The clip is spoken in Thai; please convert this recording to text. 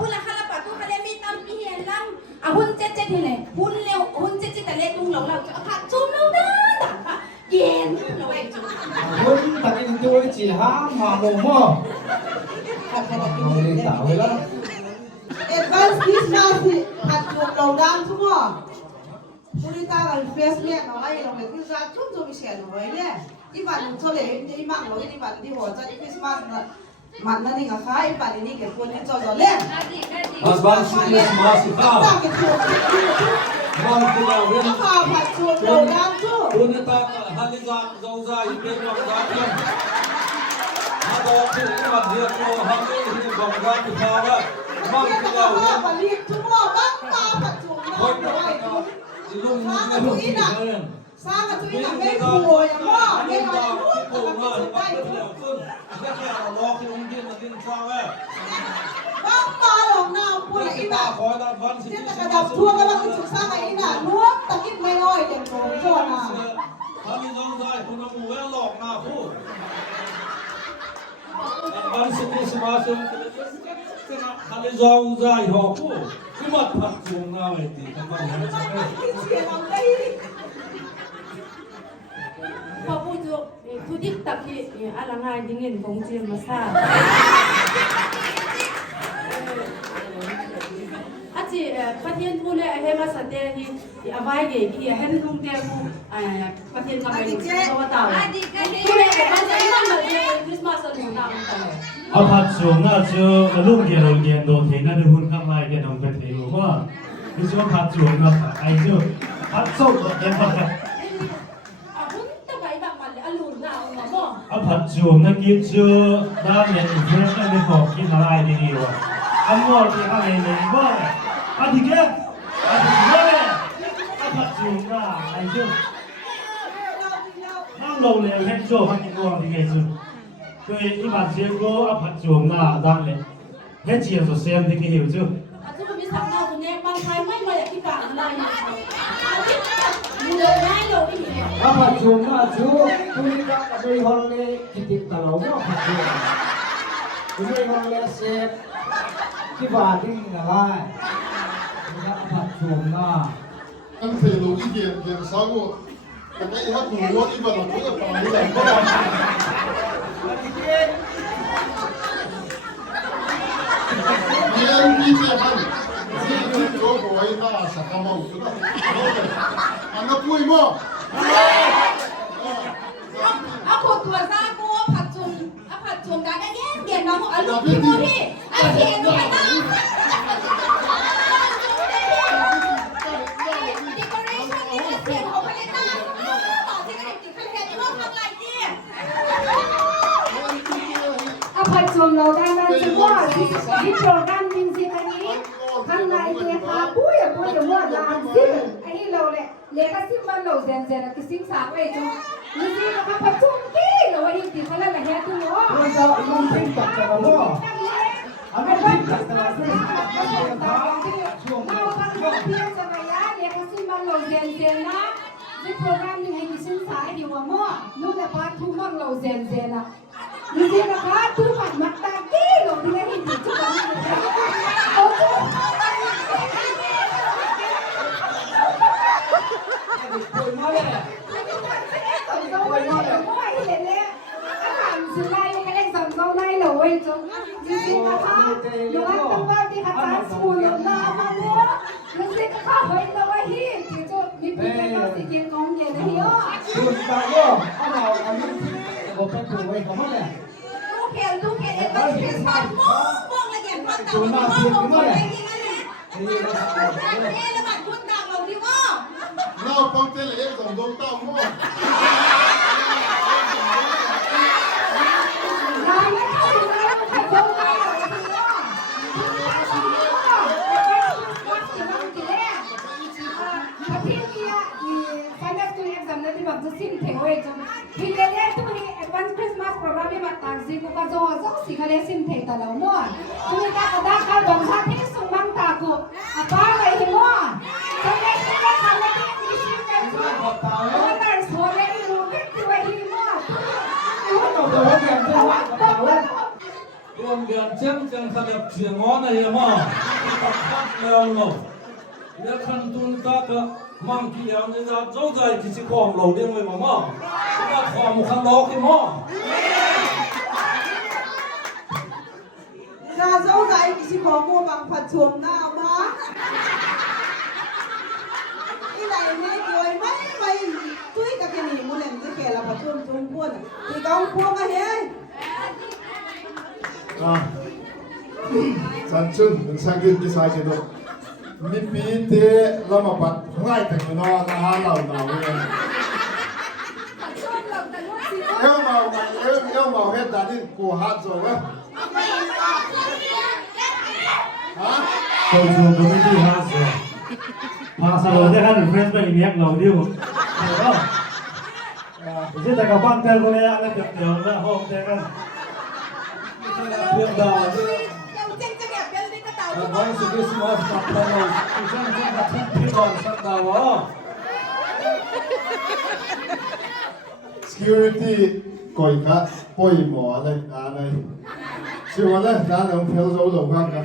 พูดละค่ะละปะตู้คะแนนมีตามพี่เฮียนลังหุ่นเจ๊ที่ไหนหุ่นเร็วหุ่นเจ๊แต่เล็กลุงเราจะเอาผักจุ่มเราได้ดักปะเย็นเราไอ้จุ่มหุ่นตัดอินโดนีเซียห้ามหาโมโม่เอาเรียนต่อไปแล้วAdvance Christmas ผัดจุ่มเราดังทุกคนผู้ที่ตากันเฟสเนี่ยน้อยเราเป็นที่รักจุ่มจุ่มมีเสียงน้อยเนี่ยที่บ้านเราเลยที่มั่งเราที่บ้านที่หัวใจคริสต์มาสมันนั่นเองค่ะไอ้บ้านนี้เก็บคนที่จอดเล่น Als Christmas ikaw. ตั้งเก็บคน Mahal ko na แล้ว rin. ก็ผัดจุ่มเราดังทุก Punta haliza zauza ibig magdakyan. Ako ko magdiyan ko hangin hindi bangga ikawa. เที่ยว Mahal ตะ ko วัน na ผลิตทุกคนบ้างตาผัดจุ่มเราด้วย ilong na ilong yan. สร้างกันทุกอย่างไม่ป่วยอย่างว่าไม่น้อยนู้นแต่ก็ไม่สนใจบ้างมาหลงนาพูดอะไรนะเจ้าตะกระดับทั่วก็ต้องศึกษาไอ้น่ะนู้นตะกี้ไม่น้อยเด็กโตโจน่ะ Kami lang tayo kung namuwelok na po. Ang sa Christmas yung halizawuzay ho po. Kumatpat yung naway di. พอพูดจุทุดิบตักที่อะไรง่ายยิ่งเงินของเจียมมาซาอาจีประเทศพูดเลยเฮมาสเตย์ที่อาไว้เกี่ยที่เห็นลุงเดียร์พูประเทศกำลังตัวเต่าพูดเลยมันจะยังมาเลยคริสต์มาสลุงตามกันเลยอาพัดช่วงน่าจะลูกเกี่ยวเกี่ยวโดนเทน่าจะหุ่นข้างไล่เกี่ยวกับเทวว่าคือช่วงพัดช่วงน่ะไอ้เจ้าพัดส่งเองพัดอาผัดจุ่มนักกินจูด้านเนี่ยเพื่อนกันได้บอกกินอะไรดีๆวะอันว่าที่อะไรเนี่ยว่าอันที่แก่อันที่แก่อาผัดจุ่มน่ะไอ้เจ้านั่งลงเลยเห็นโจ้พักกินก่อนที่แก่จุ่มคืออีบ้านเชียงก็อาผัดจุ่มน่ะด้านเลยเห็นเชียงสุดเสียมที่แก่หิวจุ่มอาจจะมีสักหน่อยเนี่ยบางใครไม่มาอยากที่ฝากอะไรเลยง่ายเลยนี่อาผัดจุ่มน่ะจูคุณก็ไปฮอลเล่กิติตะเราว่าผัดจุ่มคุณไปฮอลเล่เสร็จที่บ้านที่นี่อะไรอาผัดจุ่มน่ะ Ang fellow igen sago. Kaya ihat mo iba na ko pa nila. Yan dito han. Dito ko ay na sa kamaw ko na. Ano po mo? เอาขวดตัวซากูผัดจุ่มเอาผัดจุ่มกันแย่เย็นน้องเอาลูกพี่มูพี่ไอ้เขียนดูไปนะผัดจุ่มเราได้ไหมจ๊ะว่าที่โปรแกรมจริงๆอันนี้ข้างในเนี่ยค่ะปุ้ยจะว่าลานซิอันนี้เราเลยเลี้ยงซิมมันเราเซนคือซิมสามเลยจ้ะนี่สินะคะผัดจุ่มกี้เราไว้ที่ที่เขาเล่นอะไรแค่ตัว คุณจะลงทิ้งตักตะเราว่าอันนี้ทิ้งตักตะเราซึ่งช่วง เราพันธุ์เพียงจะไม่ยากเลี้ยงซิมมันเราเซนนะที่โปรแกรมนี้ให้ซิมสายดีกว่ามั่วนู่นแหละพัดทุ่มมันเราเซนนะนี่สินะคะทุกคนมักตากี้เราที่ได้เห็นจุดนั้นโอ้โหคุยมาเลยสองโซ่ได้เหรอไม่เห็นเลยอาหารสุดไล่ก็ได้สองโซ่ได้เหรอเว้ยจงจริงๆนะคะอยู่บ้านตั้งบ้านที่เขาตั้งสูงอยู่นะมาเนี่ยรู้สึกเขาเห็นแล้วว่าฮีที่จะมีผู้ใหญ่เขาสิเกี่ยงงเย็นนะเฮียคุณตาว่าเอาอันนี้ผมไปปลูกไว้ของมันเลยลูกเขียนเอ็นต้องคริสต์มาสมองละเอียดความต่างของมองลงไปที่นั่นแหละนี่ระบาดคุณต่างเราที่ว่า Now pang tele ang dong tao mo. นายไม่เข้าถึงแล้วใครโดนใครเหรอAdvance Christmas program ni matang si ko ka zo zo si kale sim thei ta lo mo kuni ka ada ka dong sa thi sung mang ta ko apa lai hi mo so le si ka ka le ni si ka zo o ta so le ni lu ke ti wa hi mo ตัวเดียวจะว่าตัว Rong gian chen chen ta le chiang ngon này mà leo lo ya khan tun ta ka mang ki leo ne za zo zai ki chi khom lo ding mai ma ta khom khan lo ki ma ra dấu dạy cái gì có mua bằng phật chuồng nào mà cái này mấy người mấy túi cả cái này mua lên cái kẻ là phật chuồng chuồng buôn thì có buôn cái gì San chun mình sang cái sai chế độ mi pi te làm mà bắt ngay thành nó là hà lẩu nào vậy em mau hết đã đi của hạt rồi á hả 做做咁啲嚇事，拍細路仔喺度 friend 俾你叻流啲喎，係咯。而且大家班聽嗰啲咧就掉啦，好聽啊。 Hiện đại Châu chân chân đẹp chân đi cái tàu là nói sự cái smart tập là rồi thì chân chân là thích thiên đoàn sắc đào á security coi cả bồi mỏ này này chiều nay ra làm phiếu dấu đầu vang cả